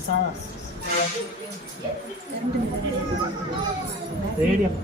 சாதா ரேடியம்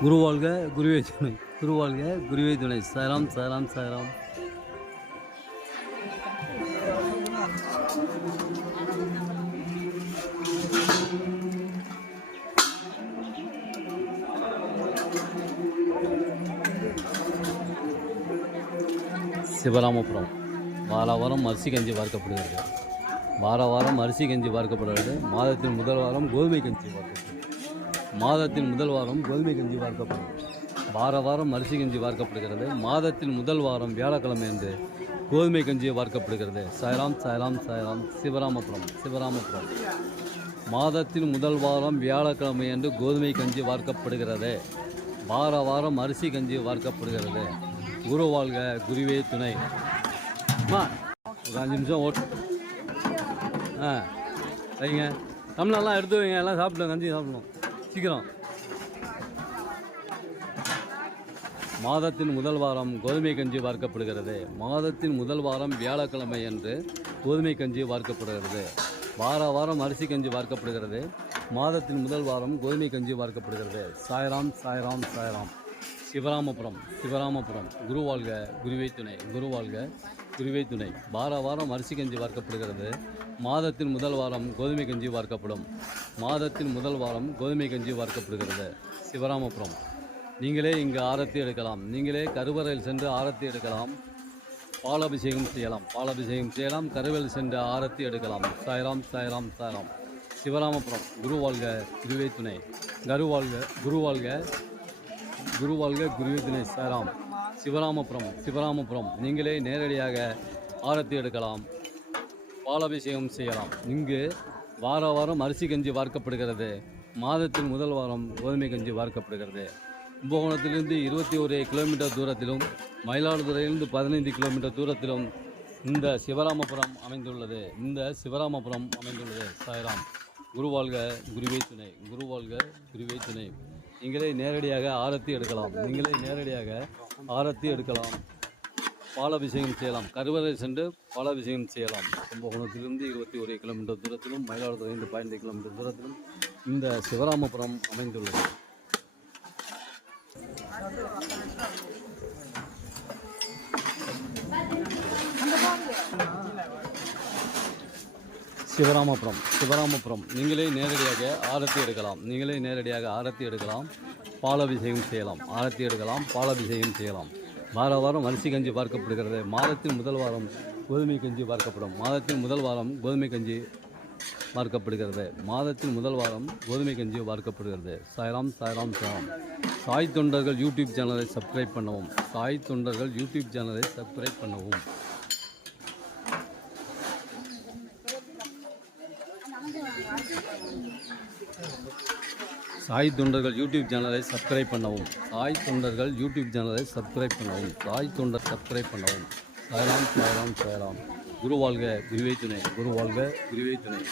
குருவாழ்க குருவே துணை, குருவாழ்க குருவே துணை. சாய்ராம் சாய்ராம் சாய்ராம். சிவராமபுரம் வாரம் அரிசி கஞ்சி பார்க்கப்படுகிறது. வாரம் அரிசி கஞ்சி பார்க்கப்படுகிறது. மாதத்தின் முதல் வாரம் கோதுமை கஞ்சி பார்க்கப்படுகிறது. மாதத்தின் முதல் வாரம் கோதுமை கஞ்சி பார்க்கப்படும். வாரம் அரிசி கஞ்சி பார்க்கப்படுகிறது. மாதத்தின் முதல் வாரம் வியாழக்கிழமை என்று கோதுமை கஞ்சியை பார்க்கப்படுகிறது. சாய்ராம் சாய்ராம் சாய்ராம். சிவராமபுரம் சிவராமபுரம். மாதத்தின் முதல் வாரம் வியாழக்கிழமை என்று கோதுமை கஞ்சி பார்க்கப்படுகிறது. வாரம் அரிசி கஞ்சி பார்க்கப்படுகிறது. குரு வாழ்க குருவே துணை. ஒரு 5 நிமிஷம் ஓட்டு. வைங்க, தமிழெல்லாம் எடுத்து வைங்க. எல்லாம் சாப்பிடுங்க, கஞ்சி சாப்பிடணும் சீக்கிரம். மாதத்தின் முதல் வாரம் கோதுமை கஞ்சி பார்க்கப்படுகிறது. மாதத்தின் முதல் வாரம் வியாழக்கிழமை என்று கோதுமை கஞ்சி பார்க்கப்படுகிறது. வாரம் அரிசி கஞ்சி பார்க்கப்படுகிறது. மாதத்தின் முதல் வாரம் கோதுமை கஞ்சி பார்க்கப்படுகிறது. சாய்ராம் சாய்ராம் சாய்ராம். சிவராமபுரம் சிவராமபுரம். குருவாழ்க குருவே துணை, குருவாழ்க குருவே துணை. வாரம் அரிசி கஞ்சி பார்க்கப்படுகிறது. மாதத்தின் முதல் வாரம் கோதுமை கஞ்சி பார்க்கப்படும். மாதத்தின் முதல் வாரம் கோதுமை கஞ்சி பார்க்கப்படுகிறது. சிவராமபுரம். நீங்களே இங்கு ஆரத்தி எடுக்கலாம். நீங்களே கருவறையில் சென்று ஆரத்தி எடுக்கலாம். பாலாபிஷேகம் செய்யலாம். பாலாபிஷேகம் செய்யலாம். கருவறையில் சென்று ஆரத்தி எடுக்கலாம். சாய்ராம் சாய்ராம் சாய்ராம். சிவராமபுரம். குருவாழ்க குருவே துணை. கருவாழ்க குருவாழ்க குருவாழ்க குருவே துணை. சாய்ராம். சிவராமபுரம் சிவராமபுரம். நீங்களே நேரடியாக ஆரத்தி எடுக்கலாம். பாலாபிஷேகம் செய்யலாம். இங்கு வாரம் அரிசி கஞ்சி பார்க்கப்படுகிறது. மாதத்தின் முதல் வாரம் கோதுமை கஞ்சி பார்க்கப்படுகிறது. கும்பகோணத்திலிருந்து 21 கிலோமீட்டர் தூரத்திலும் மயிலாடுதுறையிலிருந்து 15 கிலோமீட்டர் தூரத்திலும் இந்த சிவராமபுரம் அமைந்துள்ளது. சாய்ராம். குருவாழ்க குருவே துணை, குருவாழ்க குருவே துணை. நீங்களே நேரடியாக ஆரத்தி எடுக்கலாம். பாலாபிஷேகம் செய்யலாம். கருவறை சென்று பாலாபிஷேகம் செய்யலாம். கும்பகோணத்திலிருந்து 21 கிலோமீட்டர் தூரத்திலும் மயிலாடுதுறையிலிருந்து 15 கிலோமீட்டர் தூரத்திலும் இந்த சிவராமபுரம் அமைந்துள்ளது. சிவராமபுரம். நீங்களே நேரடியாக ஆரத்தி எடுக்கலாம். பாலாபிஷேகம் செய்யலாம். பாலாபிஷேகம் செய்யலாம். வாரம் அரிசி கஞ்சி பார்க்கப்படுகிறது. மாதத்தின் முதல் வாரம் கோதுமை கஞ்சி பார்க்கப்படும். மாதத்தின் முதல் வாரம் கோதுமை கஞ்சி பார்க்கப்படுகிறது. சாய்ராம் சாய்ராம் சாய்ராம். சாய் தொண்டர்கள் யூடியூப் சேனலை சப்ஸ்கிரைப் பண்ணவும். சாய் தொண்டர்கள் யூடியூப் சேனலை சப்ஸ்கிரைப் பண்ணவும். சாய் தொண்டர்கள் யூடியூப் சேனலை சப்ஸ்கிரைப் பண்ணவும். சாய் தொண்டர் சப்ஸ்கிரைப் பண்ணவும். சாய்ராம் சாய்ராம் சாய்ராம். குருவாழ்க குருவே துணை, குருவாழ்க குருவே துணை,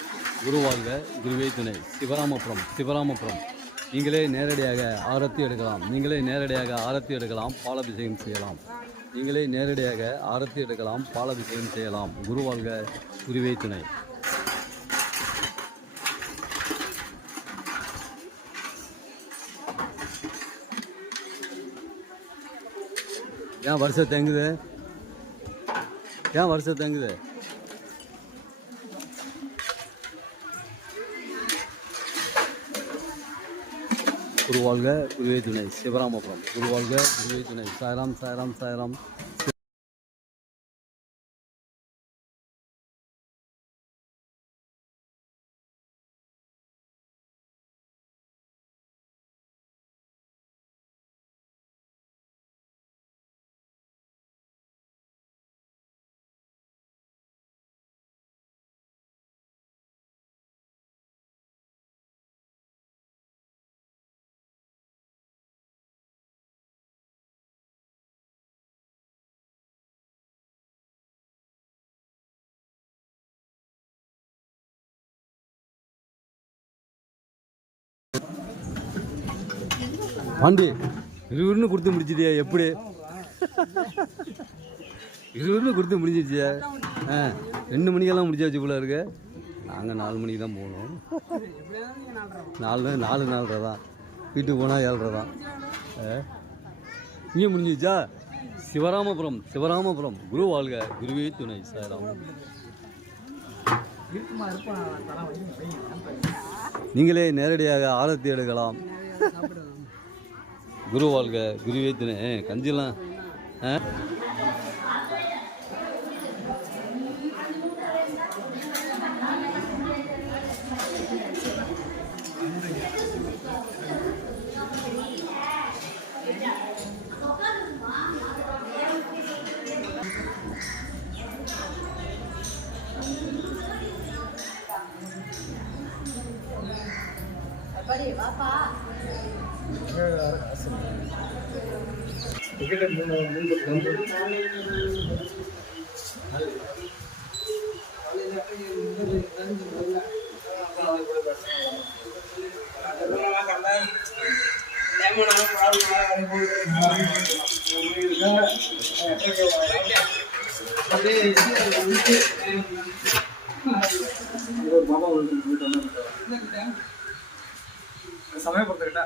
குருவாழ்க குருவே துணை. சிவராமபுரம். நீங்களே நேரடியாக ஆரத்தி எடுக்கலாம். பாலாபிஷேகம் செய்யலாம். குருவாழ்க குருவே துணை. ஏன் வருஷம் தேங்குது? குருவாழ்க குருவே துணை. சிவராமபுரம். குருவாழ்க குருவே துணை. சாய்ராம் சாய்ராம் சாய்ராம். பாண்டி இருன்னு கொடுத்து முடிச்சிட்டியா? எப்படி இருன்னு கொடுத்து முடிஞ்சிடுச்சியா? 2 மணிக்கெல்லாம் முடிச்சாச்சு போல இருக்கு. நாங்கள் 4 மணிக்கு தான் போகணும். 4 4:30 தான். வீட்டுக்கு போனால் 7:30 தான். இங்கே முடிஞ்சிச்சா? சிவராமபுரம் குரு வாழ்க, குருவே துணை. சாராம். நீங்களே நேரடியாக ஆரத்தி எடுக்கலாம். குரு வாழ்க, குருவே துணை. கஞ்சிலாம் சமயப்படுத்திட்டா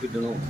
கிட்டணும்.